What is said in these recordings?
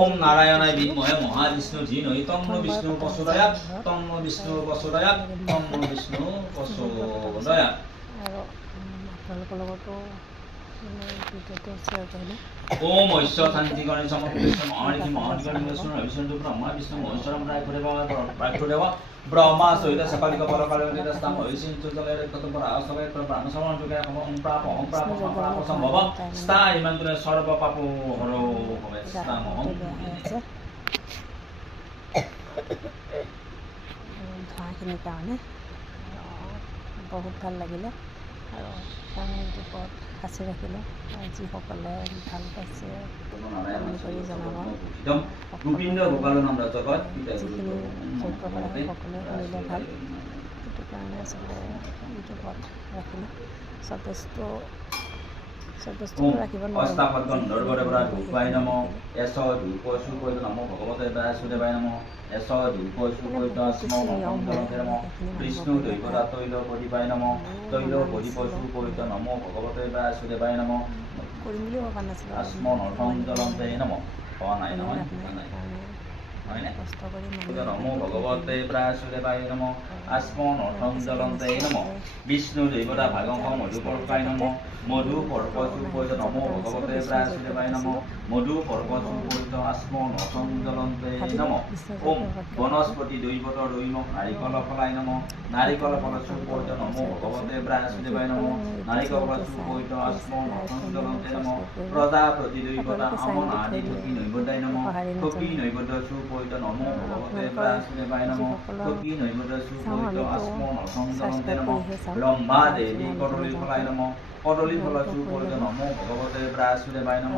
ওম নারায়ণায় বিদ্মহে মহাবিষ্ণু ধীমহি তন্নো বিষ্ণু প্রচোদয়াৎ তন্নো বিষ্ণু প্রচোদয়াৎ তন্নো বিষ্ণু প্রচোদয়াৎ। ওম ঐশ্বর শান্তি গণেশ সমকৃষ্ণ মহানিধি মহানিগণ বিষ্ণু রবিচন্দ্র ব্রহ্মা বিষ্ণু মহেশ্বরম প্রায়পুরেবা ব্রহ্মা সহিত সকালিক পরকালিক স্থান ঐশিঞ্চ জলের কতপর আসলে ব্রাহ্মণ সমান যুগে ওম প্রাপ সম্ভব স্থা ইমান্তরে সর্ব পাপ হরো হবে স্থান ধোঁৱাখিনিৰ কাৰণে বহুত ভাল লাগিলে আৰু ফেমিলিৰ ওপৰত সাঁচি ৰাখিলোঁ যিসকলে ভাল পাইছে কমেণ্ট কৰি জনাব। যিখিনি যোগ্য কৰা সকলোৱে শুনিলে ভাল, সেইটো কাৰণে আচলতে ইউটিউবত ৰাখিলোঁ। চব বস্তু ৰাখিব বিষ্ণু দৈবতা তৈল পৰিবায় নম তৈল পৰিপশু পৰিত নম ভগবতে বাসুদেবায় নম কৰিম বুলি ভবা নাছিলোঁ। আসমন অৰ্থং জ্বলন্তে নম কোৱা নাই নহয় কষ্ট কৰি নমো ভগবতে বাসুদেবায় নম আসমন অৰ্থং জ্বলন্তে নম বিষ্ণু দৈবতা ভাগং মধুপৰ্কায় নম মধু পৰ্বশু পৰিত নমো ভগবতে বাসুদেবায় নম মধু পৰ্বশু পৰিত আসমন অৰ্থং জ্বলন্তে নম ওম বনস্পতি দৈবত দৈমক নারিকল ফলাই নম নারিকল ফলসু পরিত নমো ভগবতে বাসুদেবায় নম নারিকল ফলসু পরিত আসমন অৰ্থং জ্বলন্তে নম প্রজাপতি দৈবতা আমন আদি ঠকি নৈবদায় নম ঠকি নৈবদ্য সুপরিত নমো ভগবতে বাসুদেবায় নম ঠকি নৈবদ্য সুপরিত আসমন অৰ্থং জ্বলন্তে নম ব্ৰহ্মা দেবী কদলী ফলাই নম কদলী ফল সুপৰিত নমো ভগবতে বাসুদেবায় নম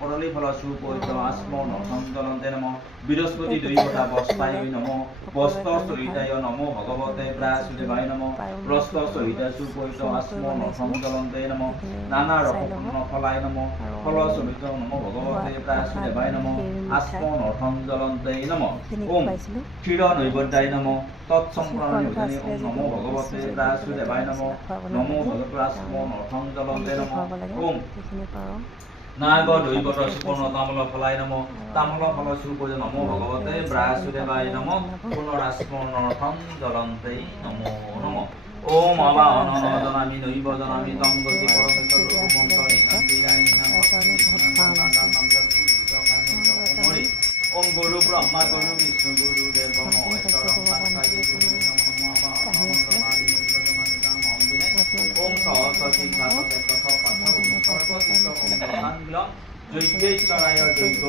কদলী ফল সুপৰিত আসমন অৰ্থং জ্বলন্তে নম বৃহস্পতি দৈবতা বস্তায় নম বস্ত্ৰ সহিতায় নমো ভগবতে বাসুদেবায় নম বস্ত্ৰ সহিতা সুপৰিত আসমন অৰ্থং জ্বলন্তে নম নানা ৰকম ফলায় নম ফল সহিত নমো ভগবতে বাসুদেবায় নম আসমন অৰ্থং জ্বলন্তে নম ওম ক্ষীৰ নৈবদ্যায় নম তৎসম্প্ৰদায় নমো ভগবতে বাসুদেবায় নম নমো ভগবতে আসমন অৰ্থং জ্বলন্তে নম ওম নাগ দৈবত সুপর্ণ তামল ফলাই নম তামল ফল সুপর্য নমো ভগবতে বাসুদেবায় নম পুনরাসমন অৰ্থং জ্বলন্তে নমো নম ওম আবাহন জনামি নৈব জনামি তং গতি পরমেশ্ব রূপমন্ত ওম গুরু ব্রহ্মা গুরু বিষ্ণু গুরু দেব ওম সরস্বতী সর্বতীর্থ জৈতেশ্বরায় জৈব